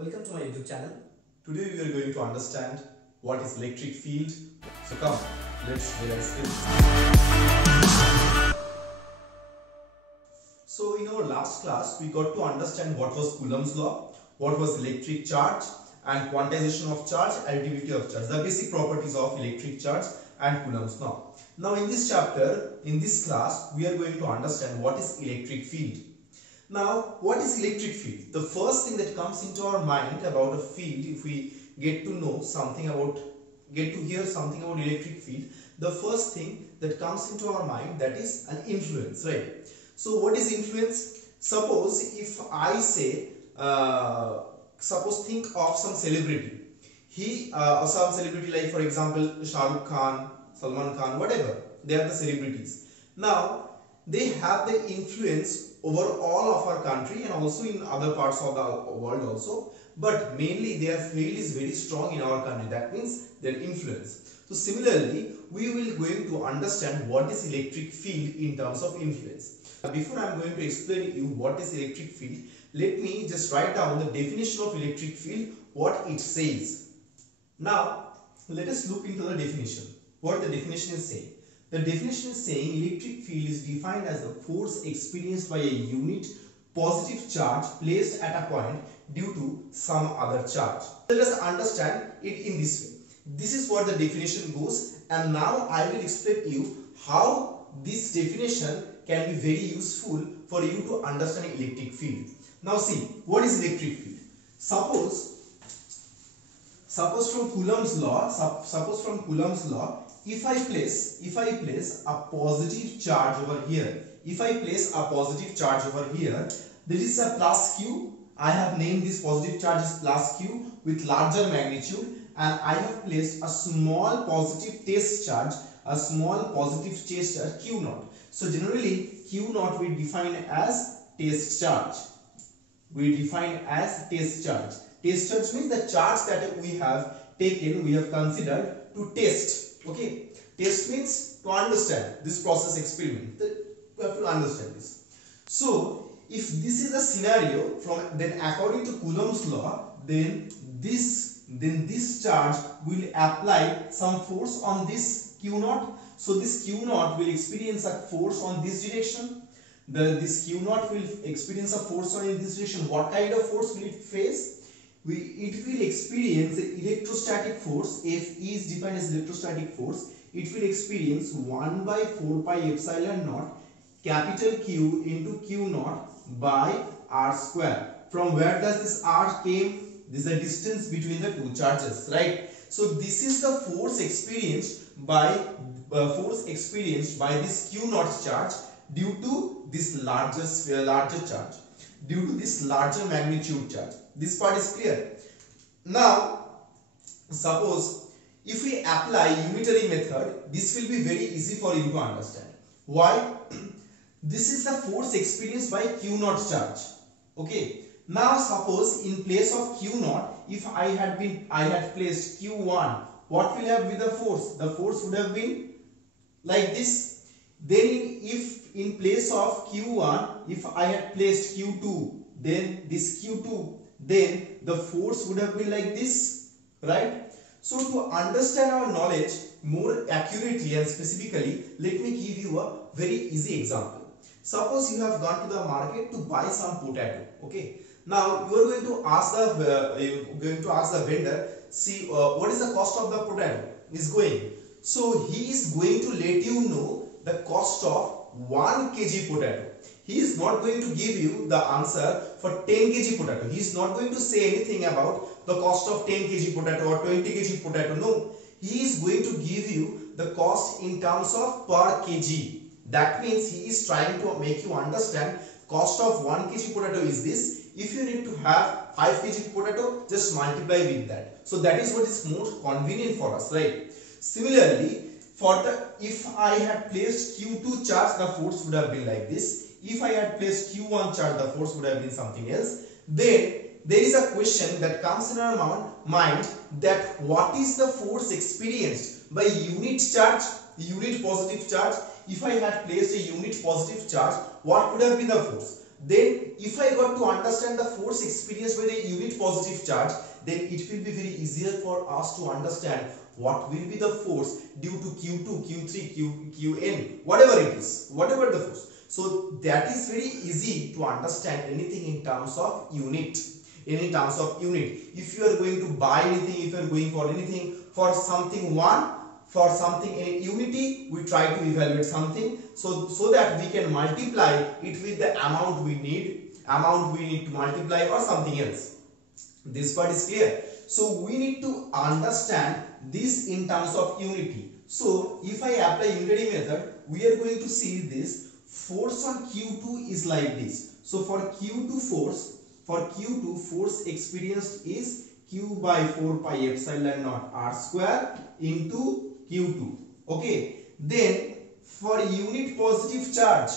Welcome to my YouTube channel. Today we are going to understand what is electric field. So come, let's realize this. So in our last class we got to understand what was Coulomb's law, what was electric charge and quantization of charge, additivity of charge, the basic properties of electric charge and Coulomb's law. Now in this chapter, in this class, we are going to understand what is electric field. Now, what is electric field? The first thing that comes into our mind about a field, if we get to hear something about electric field, the first thing that comes into our mind, that is an influence, right? So, what is influence? Suppose if I say, suppose think of some celebrity. Some celebrity like for example Shah Rukh Khan, Salman Khan, whatever. They are the celebrities. Now, they have the influence over all of our country and also in other parts of the world also, but mainly their field is very strong in our country. That means their influence. So similarly, we will going to understand what is electric field in terms of influence. Before I am going to explain you what is electric field, let me just write down the definition of electric field, what it says. Now let us look into the definition. What the definition is saying. The definition is saying electric field is defined as the force experienced by a unit positive charge placed at a point due to some other charge. Let us understand it in this way. This is what the definition goes, and now I will explain to you how this definition can be very useful for you to understand electric field. Now see, what is electric field? Suppose from Coulomb's law, if I place a positive charge over here, there is a plus q. I have named this positive charge as plus q with larger magnitude, and I have placed a small positive test charge, q naught. So generally q naught we define as test charge. Test charge means the charge that we have taken, we have considered to test. Okay, test means to understand this process experiment. We have to understand this. So if this is a scenario then according to Coulomb's law, then this charge will apply some force on this q naught. So this q naught will experience a force on this direction. This q naught will experience a force on this direction. What kind of force will it face? It will experience electrostatic force. F is defined as electrostatic force. It will experience 1 by 4 pi epsilon naught capital Q into Q naught by R square. This R came? This is the distance between the two charges, right? So this is the force experienced by this Q naught charge due to this larger charge, due to this larger magnitude charge. This part is clear. Now suppose if we apply unitary method, this will be very easy for you to understand. Why? This is the force experienced by q naught charge. Okay. Now suppose in place of q naught, if I had placed q1, what will have been the force? The force would have been like this. Then if in place of q1, if I had placed q2, then this q2, then the force would have been like this, right? So to understand our knowledge more accurately and specifically, let me give you a very easy example. Suppose you have gone to the market to buy some potato. Okay. Now you are going to ask the vendor, see what is the cost of the potato is going. So he is going to let you know the cost of 1 kg potato. He is not going to give you the answer for 10 kg potato. He is not going to say anything about the cost of 10 kg potato or 20 kg potato. No. He is going to give you the cost in terms of per kg. That means he is trying to make you understand cost of 1 kg potato is this. If you need to have 5 kg potato, just multiply with that. So that is what is more convenient for us, right? Similarly, if I had placed q2 charge, the force would have been like this. If I had placed q1 charge, the force would have been something else. Then there is a question that comes in our mind, that what is the force experienced by unit positive charge? If I had placed a unit positive charge, what would have been the force? then if I got to understand the force experienced by the unit positive charge, then it will be very easier for us to understand what will be the force due to Q2, Q3, Qn, whatever it is, whatever the force. So that is very easy to understand anything in terms of unit. In terms of unit, if you are going to buy anything, if you are going for anything, for something one, for something in unity, we try to evaluate something so that we can multiply it with the amount we need to multiply or something else. This part is clear. So we need to understand this in terms of unity. So if I apply unitary method, we are going to see this force on Q2 is like this. So for Q2 force experienced is Q by 4 pi epsilon naught r square into Q2. Okay. Then for unit positive charge,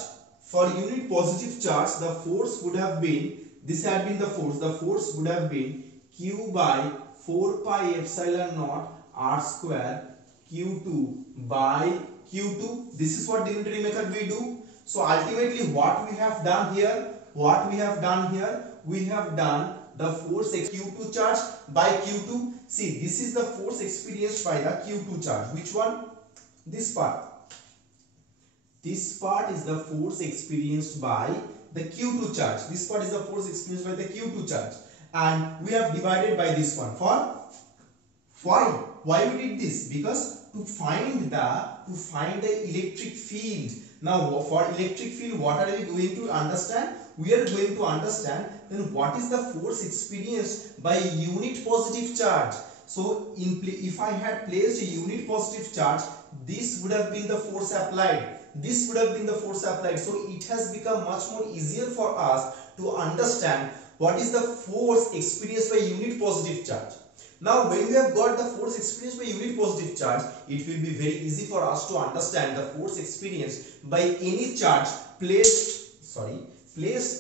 the force would have been, this had been the force would have been Q by 4 pi epsilon naught r square Q2 by Q2. This is what the unitary method we do. So ultimately what we have done here, we have done the force Q2 charge by Q2. See, this is the force experienced by the Q2 charge. Which one? This part. This part is the force experienced by the Q2 charge. This part is the force experienced by the Q2 charge. And we have divided by this one. For why? Why we did this? Because to find the electric field. Now for electric field, what are we going to understand? We are going to understand then what is the force experienced by a unit positive charge. So if I had placed a unit positive charge, this would have been the force applied. So it has become much more easier for us to understand what is the force experienced by unit positive charge. Now when we have got the force experienced by unit positive charge, it will be very easy for us to understand the force experienced by any charge placed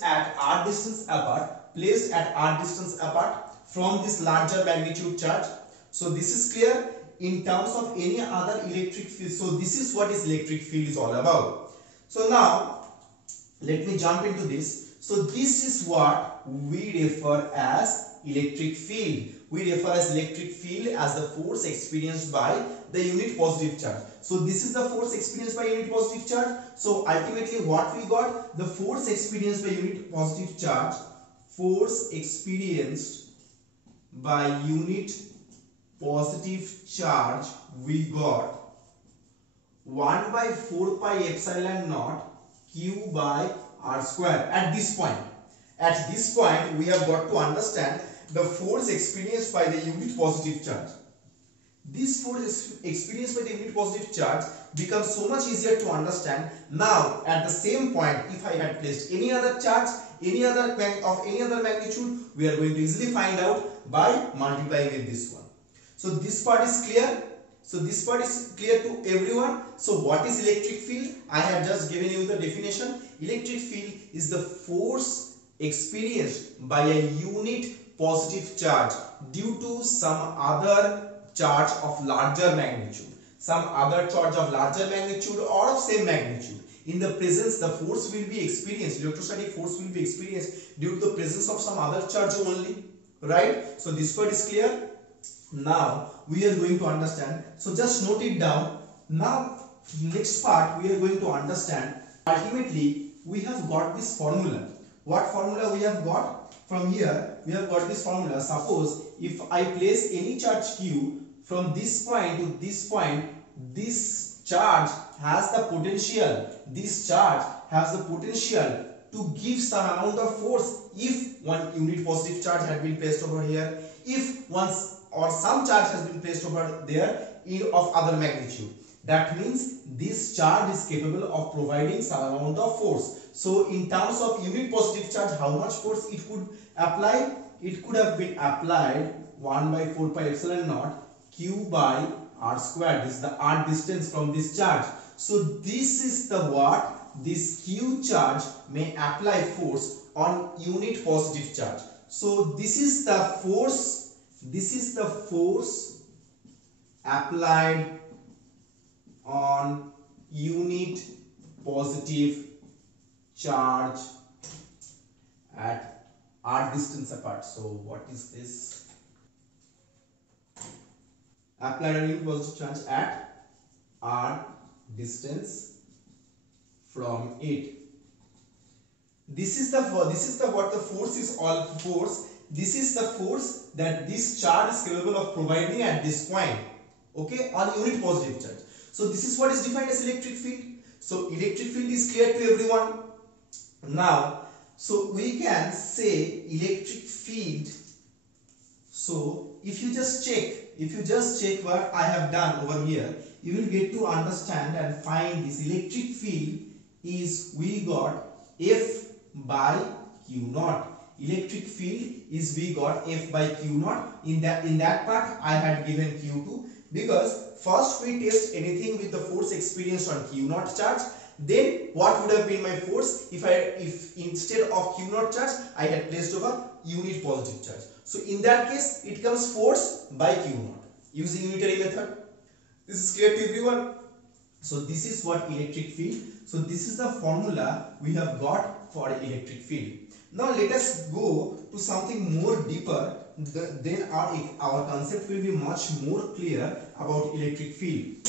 at r distance apart from this larger magnitude charge. So this is clear in terms of any other electric field. So this is what is electric field is all about. So now let me jump into this. So this is what we refer as electric field. We refer as electric field as the force experienced by the unit positive charge. So this is the force experienced by unit positive charge. So ultimately what we got, the force experienced by unit positive charge, force experienced by unit positive charge, we got 1 by 4 pi epsilon naught Q by r square. At this point we have got to understand the force experienced by the unit positive charge. This force experienced by the unit positive charge becomes so much easier to understand. Now at the same point, if I had placed any other charge, any other magnitude, we are going to easily find out by multiplying with this one. So this part is clear. To everyone. So what is electric field? I have just given you the definition. Electric field is the force experienced by a unit positive charge due to some other charge of larger magnitude, or of same magnitude. In the presence, the force will be experienced, electrostatic force will be experienced due to the presence of some other charge only, right? So this part is clear. Now we are going to understand. So just note it down. Now next part we are going to understand. Ultimately we have got this formula. What formula we have got? From here we have got this formula. Suppose if I place any charge Q from this point to this point, this charge has the potential. To give some amount of force if one unit positive charge had been placed over here, if once or some charge has been placed over there of other magnitude. That means this charge is capable of providing some amount of force. So in terms of unit positive charge, how much force it could apply? It could have been applied 1 by 4 pi epsilon naught Q by r square. This is the r distance from this charge. So this is the what? This Q charge may apply force on unit positive charge. So this is the force. This is the force applied on unit positive charge at r distance apart. So what is this? Applied a unit positive charge at r distance from it. This is the what the force is all force. This is the force that this charge is capable of providing at this point. Okay, on unit positive charge. So this is what is defined as electric field. So electric field is clear to everyone. Now, so we can say electric field. So if you just check what I have done over here, you will get to understand and find this electric field is we got F by Q naught. Electric field is we got F by Q naught. In that part I had given Q2, because first we test anything with the force experienced on Q naught charge. Then what would have been my force if instead of Q naught charge I had placed over unit positive charge. So in that case it comes force by Q naught using unitary method. This is clear to everyone. So this is what electric field. So this is the formula we have got for electric field. Now let us go to something more deeper. Then our concept will be much more clear about electric field.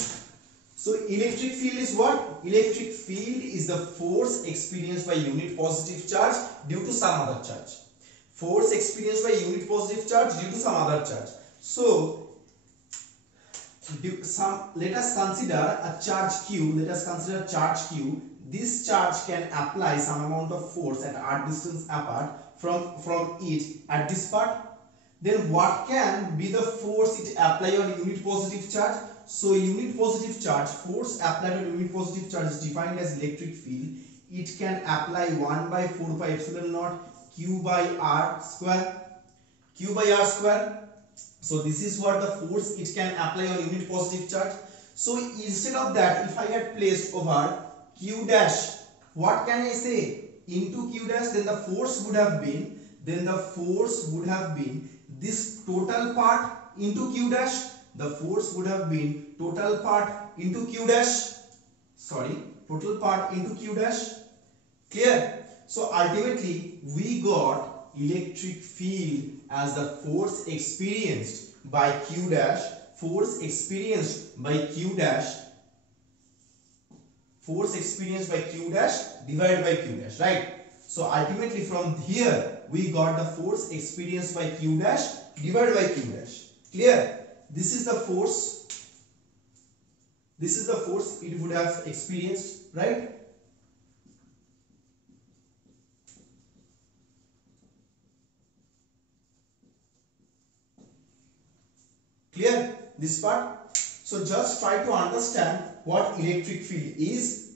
So electric field is what? Electric field is the force experienced by unit positive charge due to some other charge. Force experienced by unit positive charge due to some other charge. So let us consider a charge Q. Let us consider charge Q. This charge can apply some amount of force at r distance apart from it at this part. Then what can be the force it apply on unit positive charge? So unit positive charge, force applied on unit positive charge is defined as electric field. It can apply 1 by 4 pi epsilon naught Q by r square. Q by r square. So this is what the force it can apply on unit positive charge. So instead of that, if I had placed over Q dash, what can I say? Into Q dash, then the force would have been this total part into Q dash. The force would have been total part into Q dash. Sorry, total part into Q dash. Clear? So ultimately we got electric field as the force experienced by Q dash. Force experienced by Q dash. Force experienced by Q dash divided by Q dash, right? So ultimately from here we got the force experienced by Q dash divided by Q dash. Clear? This is the force. This is the force it would have experienced, right? Clear this part? So just try to understand what electric field is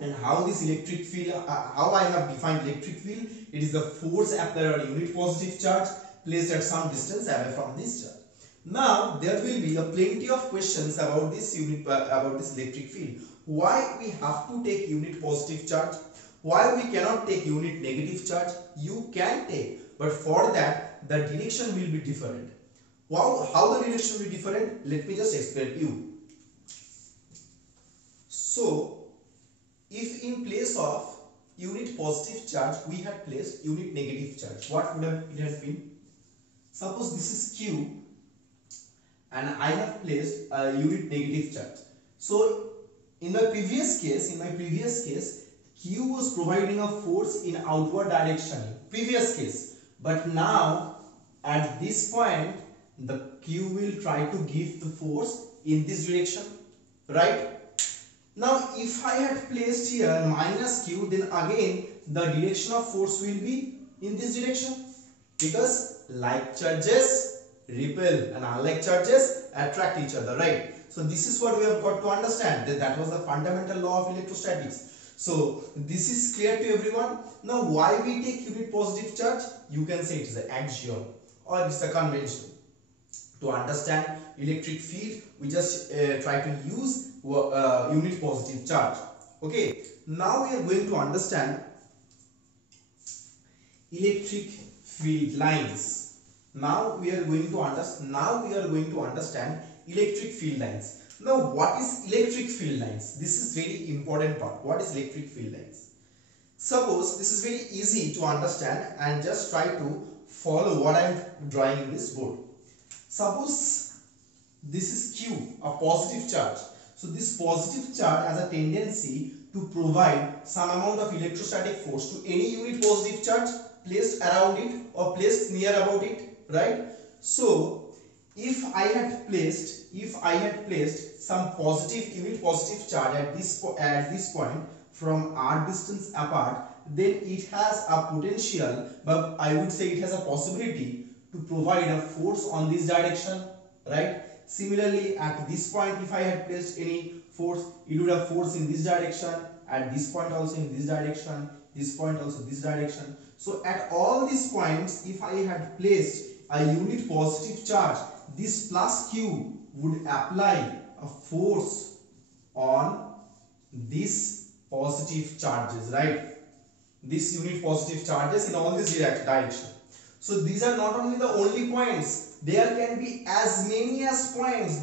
and how this electric field, how I have defined electric field. It is the force applied on unit positive charge placed at some distance away from this charge. Now there will be a plenty of questions about this electric field. Why we have to take unit positive charge? Why we cannot take unit negative charge? You can take, but for that the direction will be different. How the direction will be different? Let me just explain to you. So if in place of unit positive charge we had placed unit negative charge, what would have it have been? Suppose this is Q and I have placed a unit negative charge. So in my previous case, Q was providing a force in outward direction, previous case, but now at this point the Q will try to give the force in this direction, right? Now if I had placed here minus Q, then again the direction of force will be in this direction, because like charges repel and unlike charges attract each other, right? So this is what we have got to understand. That was the fundamental law of electrostatics. So this is clear to everyone. Now why we take unit positive charge? You can say it is an axiom or it's a convention. To understand electric field, we just try to use unit positive charge. Okay, now we are going to understand electric field lines. Now we are going to understand electric field lines. Now what is electric field lines? This is very important part. What is electric field lines? Suppose this is very easy to understand, and just try to follow what I am drawing in this board. Suppose this is Q, a positive charge. So this positive charge has a tendency to provide some amount of electrostatic force to any unit positive charge placed around it or placed near about it, right? So if I had placed some positive unit positive charge at this point from r distance apart, then it has a potential, but I would say it has a possibility to provide a force on this direction, right? Similarly, at this point, if I had placed any force, it would have force in this direction, at this point also in this direction, this point also this direction. So at all these points, if I had placed a unit positive charge, this plus Q would apply a force on these positive charges, right? These unit positive charges in all this direction. So these are not only the only points, there can be as many as points,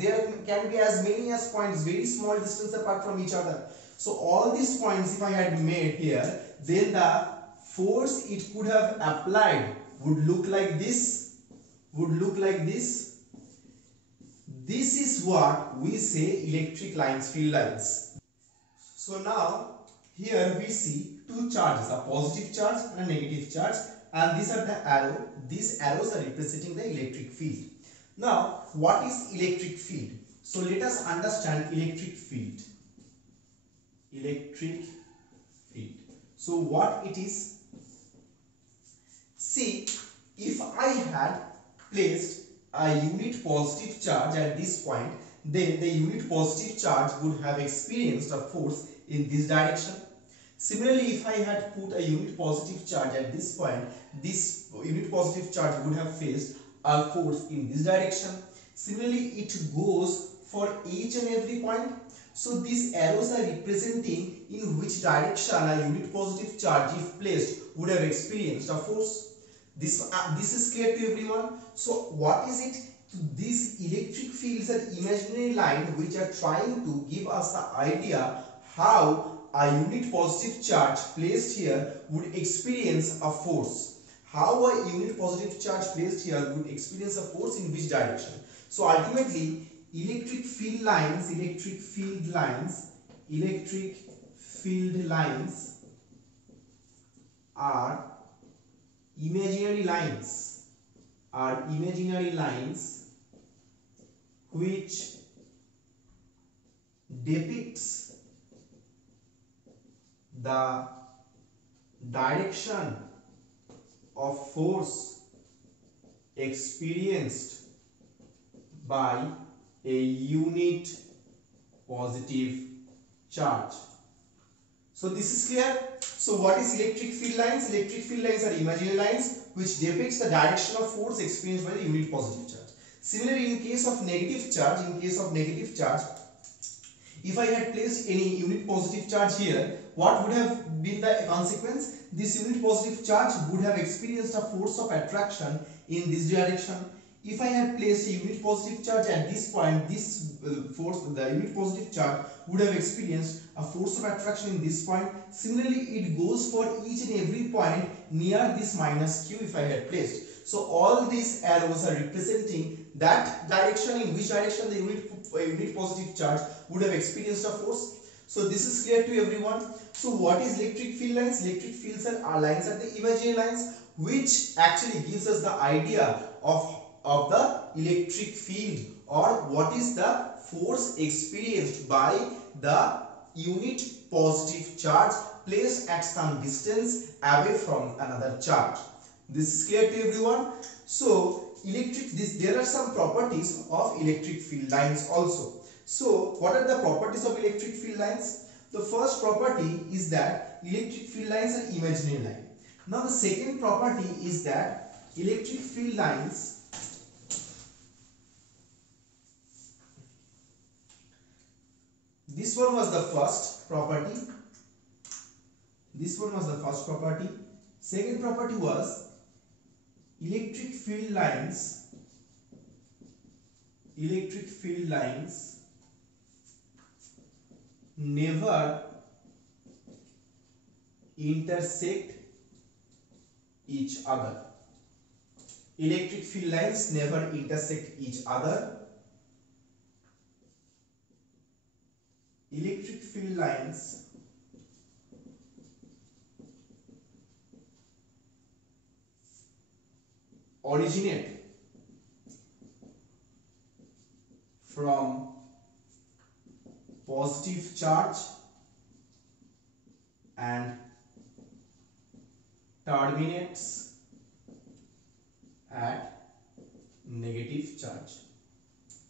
very small distance apart from each other. So all these points if I had made here, then the force it could have applied would look like this, This is what we say electric lines, field lines. So now here we see two charges, a positive charge and a negative charge, and these are the arrow. These arrows are representing the electric field. Now, what is electric field? So let us understand electric field. Electric field. So what it is? See, if I had placed a unit positive charge at this point, then the unit positive charge would have experienced a force in this direction. Similarly, if I had put a unit positive charge at this point, this unit positive charge would have faced a force in this direction. Similarly, it goes for each and every point. So these arrows are representing in which direction a unit positive charge, if placed, would have experienced a force. This is clear to everyone. So what is it? These electric fields are imaginary lines which are trying to give us the idea how a unit positive charge placed here would experience a force. How a unit positive charge placed here would experience a force in which direction. So ultimately, electric field lines are imaginary lines which depicts the direction of force experienced by a unit positive charge. So this is clear. So what is electric field lines? Electric field lines are imaginary lines which depicts the direction of force experienced by the unit positive charge. Similarly, in case of negative charge, if I had placed any unit positive charge here, what would have been the consequence? This unit positive charge would have experienced a force of attraction in this direction. If I had placed a unit positive charge at this point, the unit positive charge would have experienced a force of attraction in this point. Similarly, it goes for each and every point near this minus q if I had placed. So all these arrows are representing that direction, in which direction the unit positive charge would have experienced a force. So this is clear to everyone. So what is electric field lines? Electric fields are lines are the imaginary lines which actually gives us the idea of the electric field, or what is the force experienced by the unit positive charge placed at some distance away from another charge. This is clear to everyone. So there are some properties of electric field lines also. So what are the properties of electric field lines? The first property is that electric field lines are imaginary line. Now the second property is that electric field lines this one was the first property. Second property was electric field lines never intersect each other. Electric field lines never intersect each other. Electric field lines originate from positive charge and terminates at negative charge.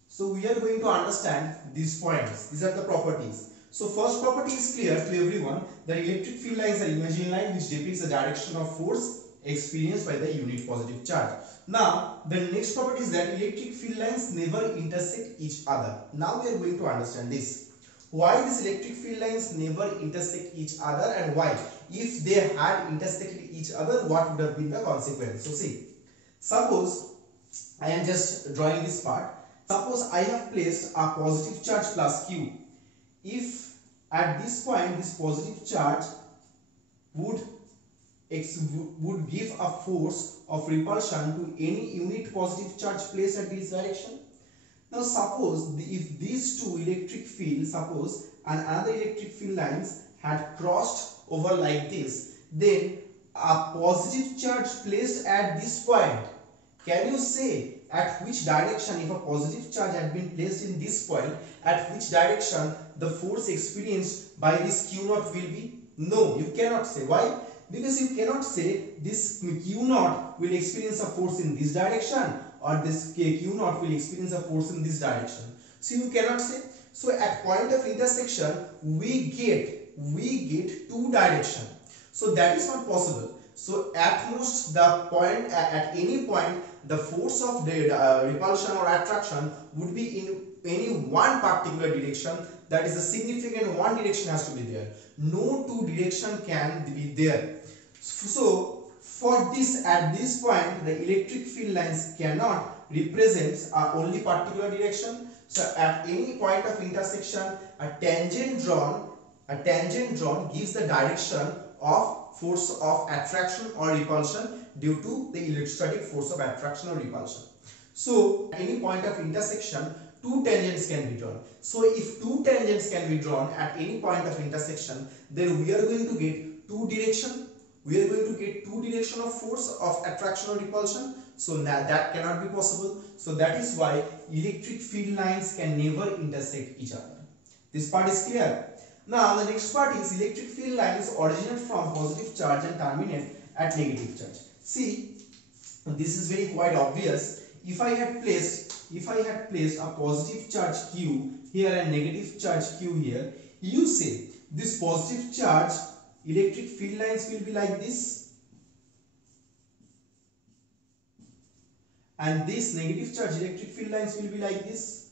So we are going to understand these points. These are the properties. So first property is clear to everyone that electric field lines are imaginary line which depicts the direction of force experienced by the unit positive charge. Now the next property is that electric field lines never intersect each other. Now we are going to understand this. Why these electric field lines never intersect each other, and why, if they had intersected each other, what would have been the consequence? So see, suppose I am just drawing this part. Suppose I have placed a positive charge plus Q. If at this point this positive charge would give a force of repulsion to any unit positive charge placed at this direction. Now suppose if these two electric fields, suppose and another electric field lines had crossed over like this, then a positive charge placed at this point, can you say at which direction, if a positive charge had been placed in this point, at which direction the force experienced by this Q naught will be? No, you cannot say. Why? Because you cannot say this Q naught will experience a force in this direction or this Q naught will experience a force in this direction. So you cannot say. So at point of intersection we get two directions. So that is not possible. So at most the point, at any point, the force of the repulsion or attraction would be in any one particular direction. That is a significant one direction has to be there. No two direction can be there. So for this, at this point the electric field lines cannot represent only particular direction. So at any point of intersection a tangent drawn gives the direction of force of attraction or repulsion due to the electrostatic force of attraction or repulsion. So at any point of intersection two tangents can be drawn. So if two tangents can be drawn at any point of intersection, then we are going to get two direction. We are going to get two direction of force of attraction or repulsion. So that cannot be possible. So that is why electric field lines can never intersect each other. This part is clear. Now the next part is electric field lines originate from positive charge and terminate at negative charge. See, this is very quite obvious. If I had placed a positive charge Q here and negative charge Q here, you say this positive charge electric field lines will be like this, and this negative charge electric field lines will be like this.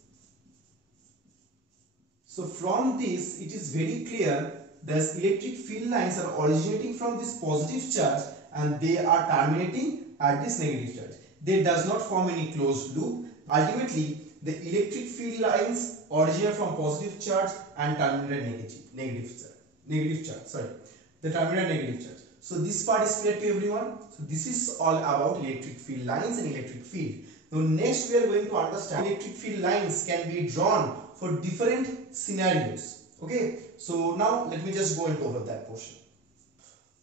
So from this it is very clear that electric field lines are originating from this positive charge and they are terminating at this negative charge. They does not form any closed loop. Ultimately the electric field lines originate from positive charge and terminate negative charge. The terminal negative charge. So this part is clear to everyone. So this is all about electric field lines and electric field. Now next we are going to understand electric field lines can be drawn for different scenarios. Okay. So now let me just go into over that portion.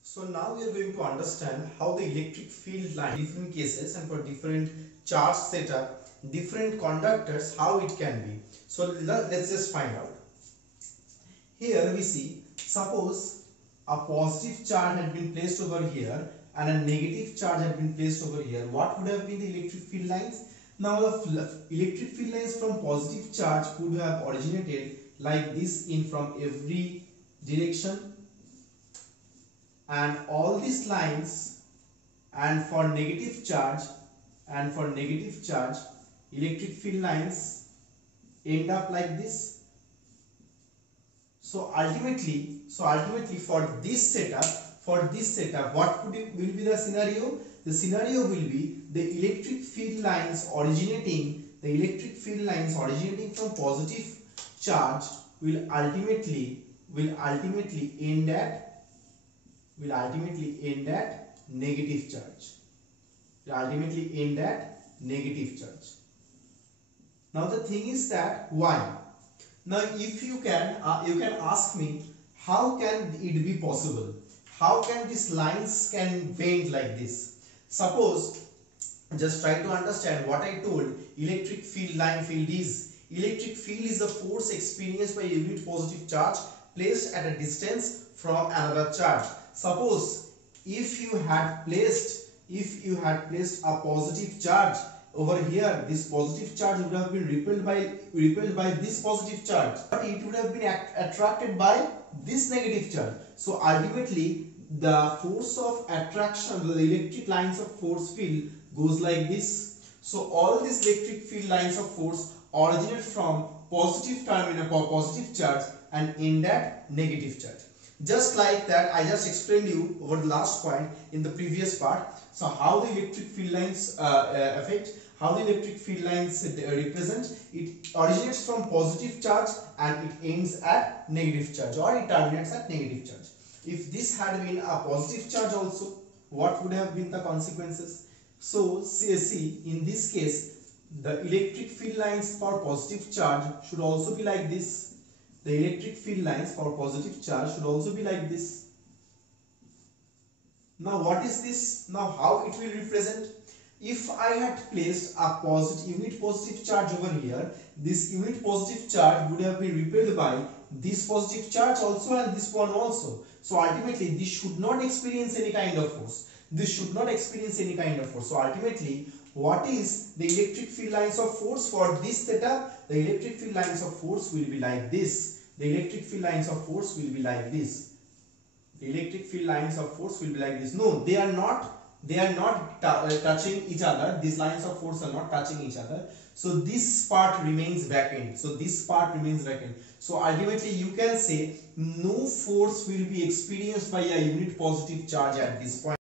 So now we are going to understand how the electric field line, different cases and for different charge setup, different conductors, how it can be. So let's just find out. Here we see, suppose a positive charge had been placed over here and a negative charge had been placed over here. What would have been the electric field lines? Now the electric field lines from positive charge would have originated like this in from every direction, and all these lines, and for negative charge electric field lines end up like this. So ultimately for this setup what will be the scenario? The scenario will be the electric field lines originating from positive charge will ultimately will ultimately end at negative charge. Will ultimately end at negative charge. Now the thing is that why? Now if you can ask me, how can it be possible? How can these lines can bend like this? Suppose, just try to understand what I told. Electric field is the force experienced by a unit positive charge placed at a distance from another charge. Suppose if you had placed a positive charge over here, this positive charge would have been repelled by this positive charge, but it would have been attracted by this negative charge. So ultimately the force of attraction, the electric lines of force field goes like this. So all these electric field lines of force originate from positive terminal or positive charge and end at negative charge. Just like that, I just explained you over the last point in the previous part. So how the electric field lines affect, how the electric field lines represent. It originates from positive charge and it ends at negative charge, or it terminates at negative charge. If this had been a positive charge also, what would have been the consequences? So see, in this case, the electric field lines for positive charge should also be like this. The electric field lines for positive charge should also be like this. Now what is this? Now how it will represent? If I had placed a unit positive charge over here, this unit positive charge would have been repelled by this positive charge also and this one also. So ultimately this should not experience any kind of force. So ultimately, what is the electric field lines of force for this theta? The electric field lines of force will be like this. No, they are not touching each other. These lines of force are not touching each other. So this part remains vacant. So ultimately you can say no force will be experienced by a unit positive charge at this point.